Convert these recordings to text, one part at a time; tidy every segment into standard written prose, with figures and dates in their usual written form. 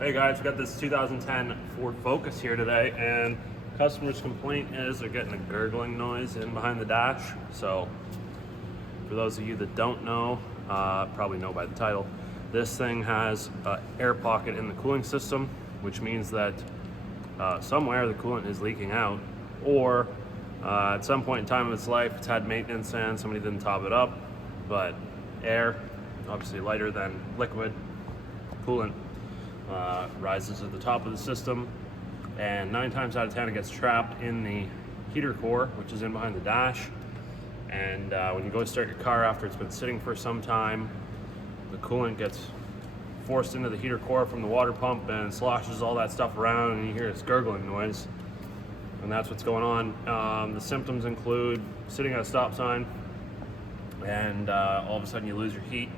Hey guys, we got this 2010 Ford Focus here today, and customer's complaint is they're getting a gurgling noise in behind the dash. So for those of you that don't know, probably know by the title, this thing has an air pocket in the cooling system, which means that somewhere the coolant is leaking out, or at some point in time of its life it's had maintenance and somebody didn't top it up. But air, obviously lighter than liquid coolant, rises to the top of the system, and 9 times out of 10 it gets trapped in the heater core, which is in behind the dash. And when you go to start your car after it's been sitting for some time, the coolant gets forced into the heater core from the water pump and sloshes all that stuff around, and you hear this gurgling noise, and that's what's going on. The symptoms include sitting at a stop sign and all of a sudden you lose your heat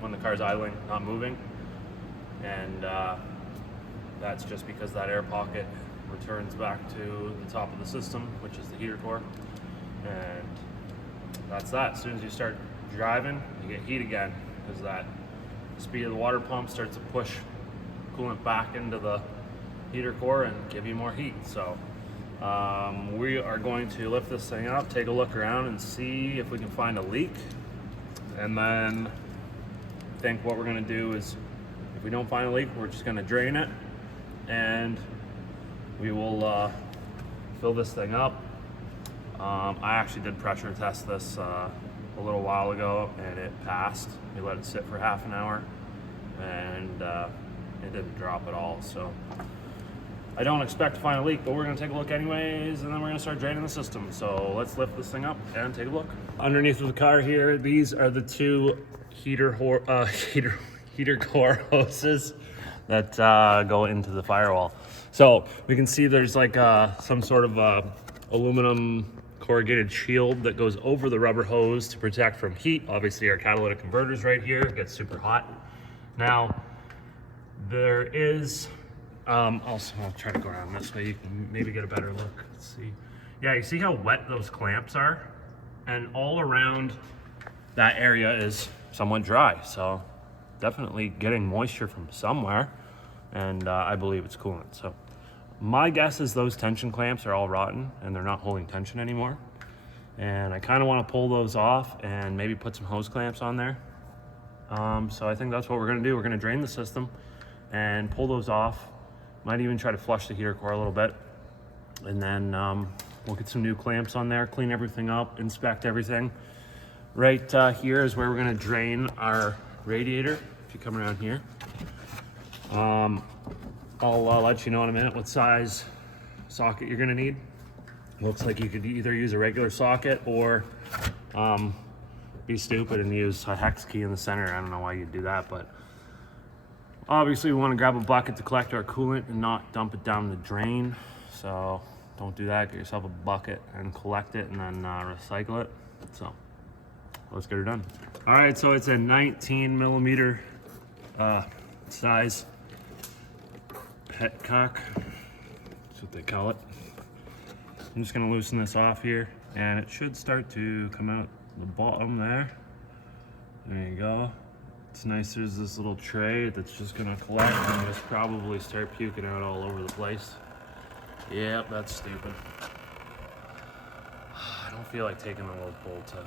when the car's idling, not moving. And that's just because that air pocket returns back to the top of the system, which is the heater core. And that's that. As soon as you start driving, you get heat again, because that speed of the water pump starts to push coolant back into the heater core and give you more heat. So we are going to lift this thing up, take a look around, and see if we can find a leak. And then I think what we're going to do is, if we don't find a leak, we're just going to drain it, and we will fill this thing up. I actually did pressure test this a little while ago, and it passed. We let it sit for half an hour, and it didn't drop at all. So I don't expect to find a leak, but we're going to take a look anyways, and then we're going to start draining the system. So let's lift this thing up and take a look. Underneath of the car here, these are the two heater core hoses that go into the firewall. So we can see there's like some sort of aluminum corrugated shield that goes over the rubber hose to protect from heat. Obviously our catalytic converter's right here, it gets super hot. Now there is also, I'll try to go around this way, you can maybe get a better look. Let's see. Yeah, you see how wet those clamps are? And all around that area is somewhat dry. So definitely getting moisture from somewhere, and I believe it's coolant. So my guess is those tension clamps are all rotten and they're not holding tension anymore. And I kind of want to pull those off and maybe put some hose clamps on there. So I think that's what we're going to do. We're going to drain the system and pull those off. Might even try to flush the heater core a little bit, and then we'll get some new clamps on there, clean everything up, inspect everything. Right here is where we're going to drain our radiator. If you come around here, I'll let you know in a minute what size socket you're gonna need. Looks like you could either use a regular socket or be stupid and use a hex key in the center. I don't know why you'd do that, but obviously we want to grab a bucket to collect our coolant and not dump it down the drain. So don't do that. Get yourself a bucket and collect it, and then recycle it. So let's get her done. All right, so it's a 19 millimeter size petcock. That's what they call it. I'm just gonna loosen this off here, and it should start to come out the bottom there. There you go. It's nice. There's this little tray that's just gonna collect and just probably start puking out all over the place. Yep, that's stupid. I don't feel like taking a little bolt out.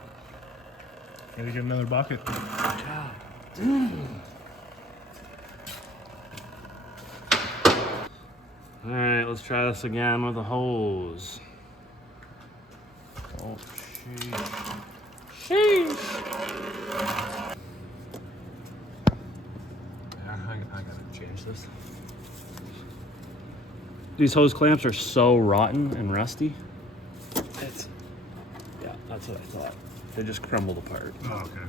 Gotta get another bucket. God damn. All right, let's try this again with a hose. Oh, sheesh. Sheesh. Yeah, I gotta change this. These hose clamps are so rotten and rusty. Yeah, that's what I thought. They just crumbled apart. Oh, okay.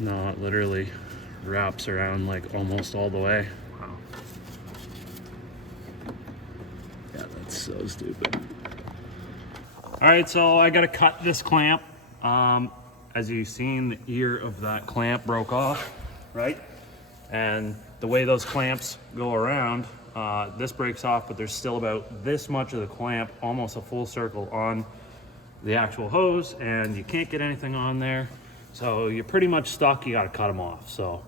No, it literally wraps around like almost all the way. Wow. Yeah, that's so stupid. All right, so I gotta cut this clamp. as you've seen, the ear of that clamp broke off, right? And the way those clamps go around, this breaks off, but there's still about this much of the clamp, almost a full circle on the actual hose, and you can't get anything on there. So you're pretty much stuck, you gotta cut them off. So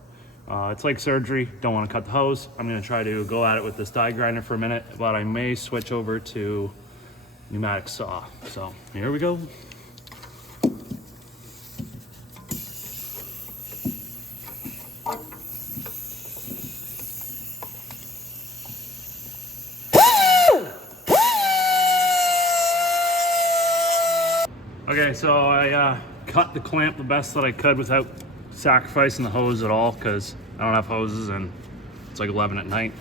it's like surgery, don't wanna cut the hose. I'm gonna try to go at it with this die grinder for a minute, but I may switch over to pneumatic saw. So here we go. Okay, so I cut the clamp the best that I could without sacrificing the hose at all, because I don't have hoses and it's like 11 at night.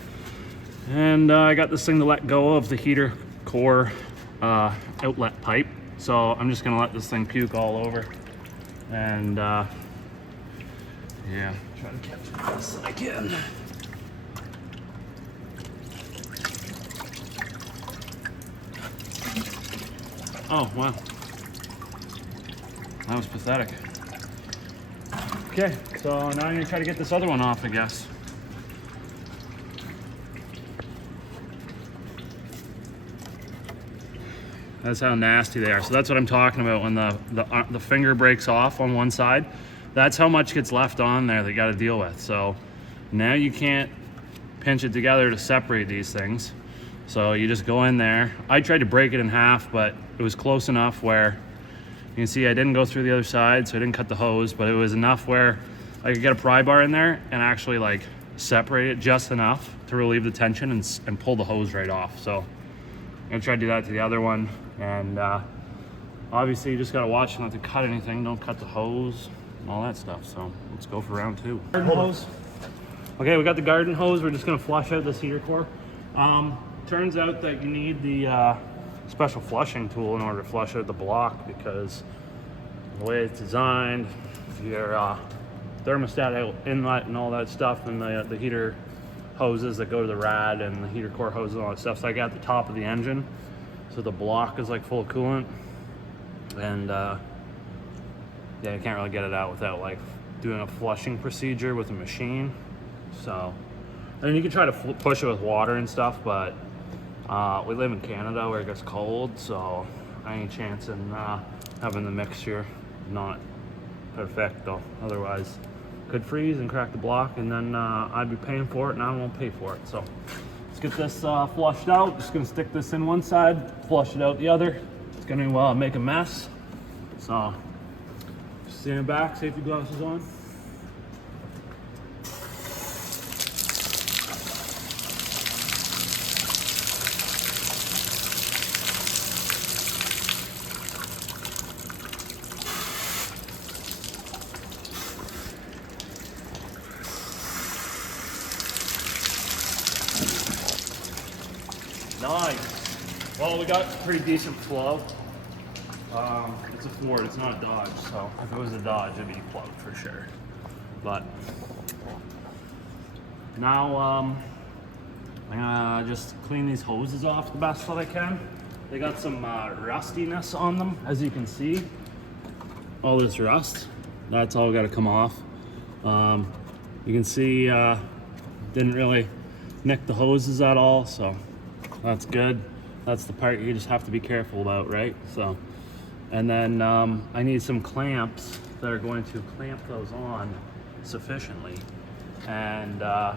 And I got this thing to let go of the heater core outlet pipe. So I'm just gonna let this thing puke all over. And yeah, try to catch it the best that I can. Oh, wow. That was pathetic. Okay, so now I'm gonna try to get this other one off, I guess. That's how nasty they are. So that's what I'm talking about when the finger breaks off on one side. That's how much gets left on there that you gotta deal with. So now you can't pinch it together to separate these things. So you just go in there. I tried to break it in half, but it was close enough where you can see I didn't go through the other side, so I didn't cut the hose, but it was enough where I could get a pry bar in there and actually like separate it just enough to relieve the tension and pull the hose right off. So I'm gonna try to do that to the other one. And obviously you just gotta watch not to cut anything, don't cut the hose and all that stuff. So let's go for round two. Garden hose. Okay, we got the garden hose. We're just gonna flush out this heater core. Turns out that you need the special flushing tool in order to flush out the block, because the way it's designed, your thermostat inlet and all that stuff, and the heater hoses that go to the rad and the heater core hoses and all that stuff, so I got the top of the engine, so the block is like full of coolant, and yeah, you can't really get it out without like doing a flushing procedure with a machine. So, I mean, you can try to push it with water and stuff, but we live in Canada where it gets cold, so I ain't chancing having the mixture not perfecto. Otherwise, could freeze and crack the block, and then I'd be paying for it, and I won't pay for it. So let's get this flushed out. Just gonna stick this in one side, flush it out the other. It's gonna make a mess. So stand back, safety glasses on. Nice. Well, we got pretty decent flow. It's a Ford, it's not a Dodge, so if it was a Dodge, it'd be plugged for sure. But now I'm gonna just clean these hoses off the best that I can. They got some rustiness on them, as you can see. All this rust, that's all got to come off. You can see didn't really nick the hoses at all, so that's good. That's the part you just have to be careful about, right? So, and then I need some clamps that are going to clamp those on sufficiently. And I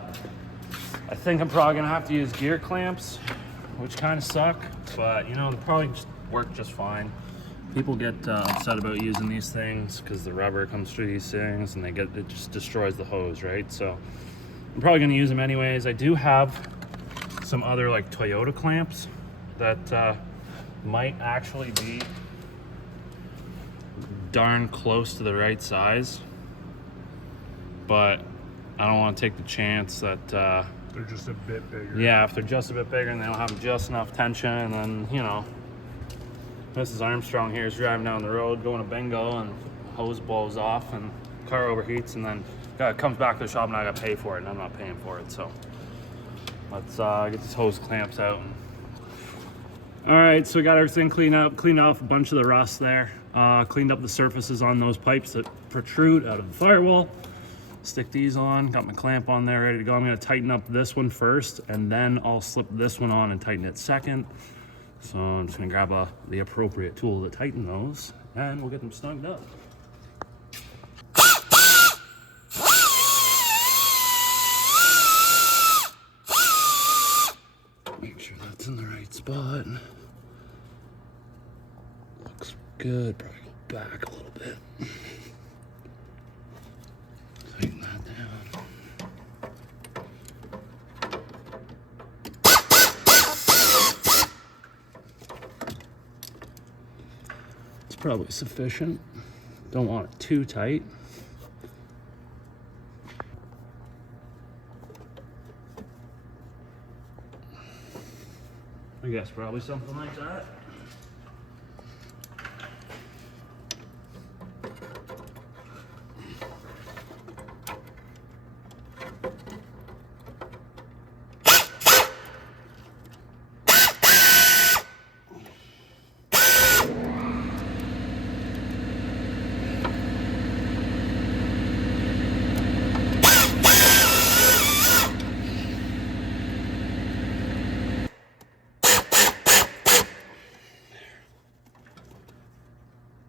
think I'm probably gonna have to use gear clamps, which kind of suck, but you know, they'll probably just work just fine. People get upset about using these things because the rubber comes through these things and it just destroys the hose, right? So I'm probably gonna use them anyways. I do have some other like Toyota clamps that might actually be darn close to the right size, but I don't want to take the chance that they're just a bit bigger. yeah, if they're just a bit bigger and they don't have just enough tension, and then, you know, Mrs. Armstrong here is driving down the road going to bingo and hose blows off and car overheats, and then comes back to the shop and I got to pay for it, and I'm not paying for it. So let's get these hose clamps out. All right, so we got everything cleaned off a bunch of the rust there. Cleaned up the surfaces on those pipes that protrude out of the firewall. Stick these on, got my clamp on there ready to go. I'm gonna tighten up this one first, and then I'll slip this one on and tighten it second. So I'm just gonna grab the appropriate tool to tighten those, and we'll get them snugged up. Make sure that's in the right spot. Looks good, probably go back a little bit. Tighten that down. It's probably sufficient. Don't want it too tight. I guess probably something like that.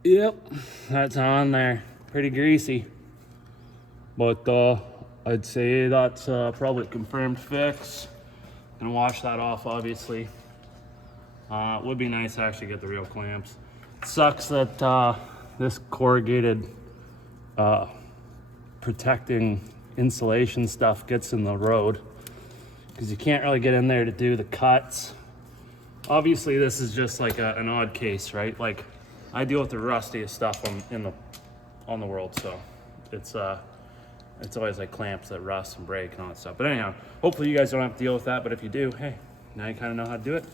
Yep, that's on there. Pretty greasy. But I'd say that's probably a confirmed fix. Gonna wash that off, obviously. It would be nice to actually get the real clamps. It sucks that this corrugated protecting insulation stuff gets in the road, because you can't really get in there to do the cuts. Obviously, this is just like an odd case, right? Like, I deal with the rustiest stuff on the world, so it's always like clamps that rust and break and all that stuff. But anyhow, hopefully you guys don't have to deal with that. But if you do, hey, now you kind of know how to do it.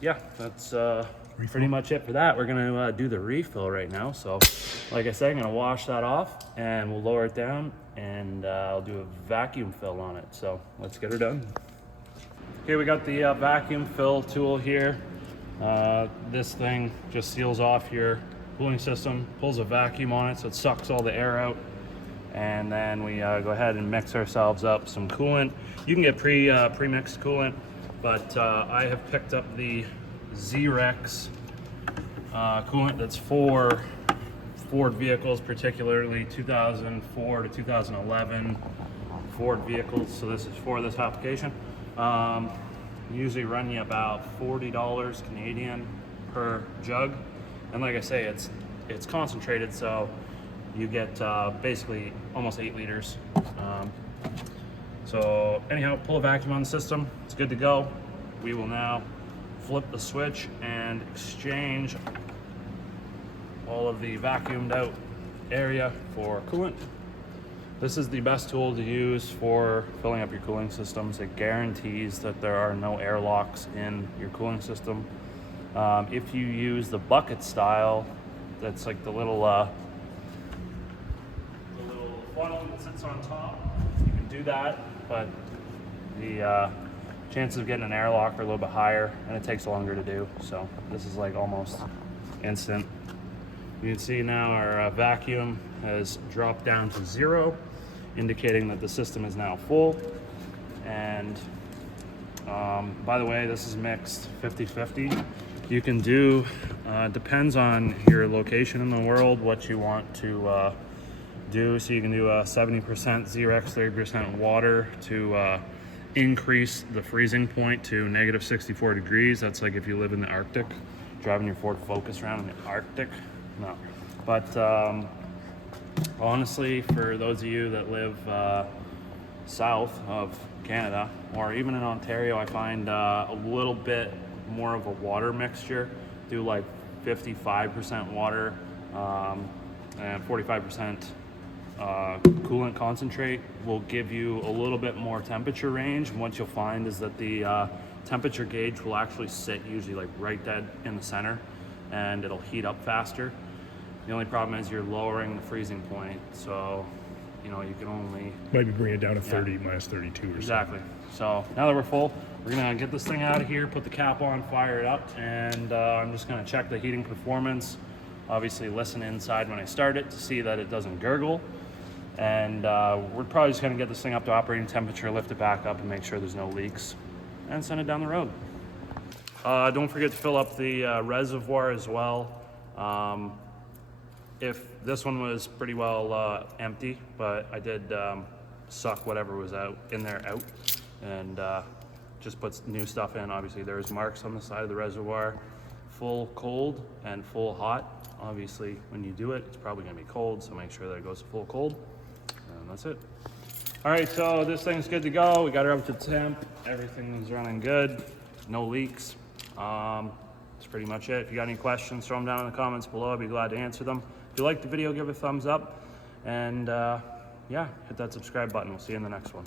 Yeah, that's pretty much it for that. We're gonna do the refill right now. So, like I said, I'm gonna wash that off and we'll lower it down, and I'll do a vacuum fill on it. So let's get her done. Okay, we got the vacuum fill tool here. This thing just seals off your cooling system, pulls a vacuum on it so it sucks all the air out, and then we go ahead and mix ourselves up some coolant. You can get pre-mixed coolant, but I have picked up the Z-Rex coolant that's for Ford vehicles, particularly 2004 to 2011 Ford vehicles. So this is for this application. Usually run you about $40 Canadian per jug, and like I say, it's concentrated, so you get basically almost 8 liters. So anyhow, pull a vacuum on the system, it's good to go. We will now flip the switch and exchange all of the vacuumed out area for coolant. This is the best tool to use for filling up your cooling systems. It guarantees that there are no airlocks in your cooling system. If you use the bucket style, that's like the little funnel that sits on top, you can do that, but the chances of getting an airlock are a little bit higher, and it takes longer to do. So this is like almost instant. You can see now our vacuum has dropped down to 0, indicating that the system is now full. And by the way, this is mixed 50-50. You can do, depends on your location in the world, what you want to do. So you can do a 70% Z-Rex, 30% water to increase the freezing point to -64 degrees. That's like if you live in the Arctic, driving your Ford Focus around in the Arctic. No, but honestly, for those of you that live south of Canada, or even in Ontario, I find a little bit more of a water mixture. Do like 55% water and 45% coolant concentrate will give you a little bit more temperature range. And what you'll find is that the temperature gauge will actually sit usually like right dead in the center, and it'll heat up faster. The only problem is you're lowering the freezing point. So you know, you can only Might be bringing it down to 30 minus 32 or exactly. So now that we're full, we're gonna get this thing out of here, put the cap on, fire it up, and I'm just gonna check the heating performance. Obviously listen inside when I start it to see that it doesn't gurgle. And we're probably just gonna get this thing up to operating temperature, lift it back up and make sure there's no leaks, and send it down the road. Don't forget to fill up the reservoir as well. If this one was pretty well empty, but I did suck whatever was in there out, and just put new stuff in. Obviously there's marks on the side of the reservoir, full cold and full hot. Obviously when you do it, it's probably gonna be cold, so make sure that it goes to full cold, and that's it. All right, so this thing's good to go. We got her up to temp, everything's running good, no leaks. That's pretty much it. If you got any questions, throw them down in the comments below. I'd be glad to answer them. If you liked the video, give it a thumbs up, and yeah, hit that subscribe button. We'll see you in the next one.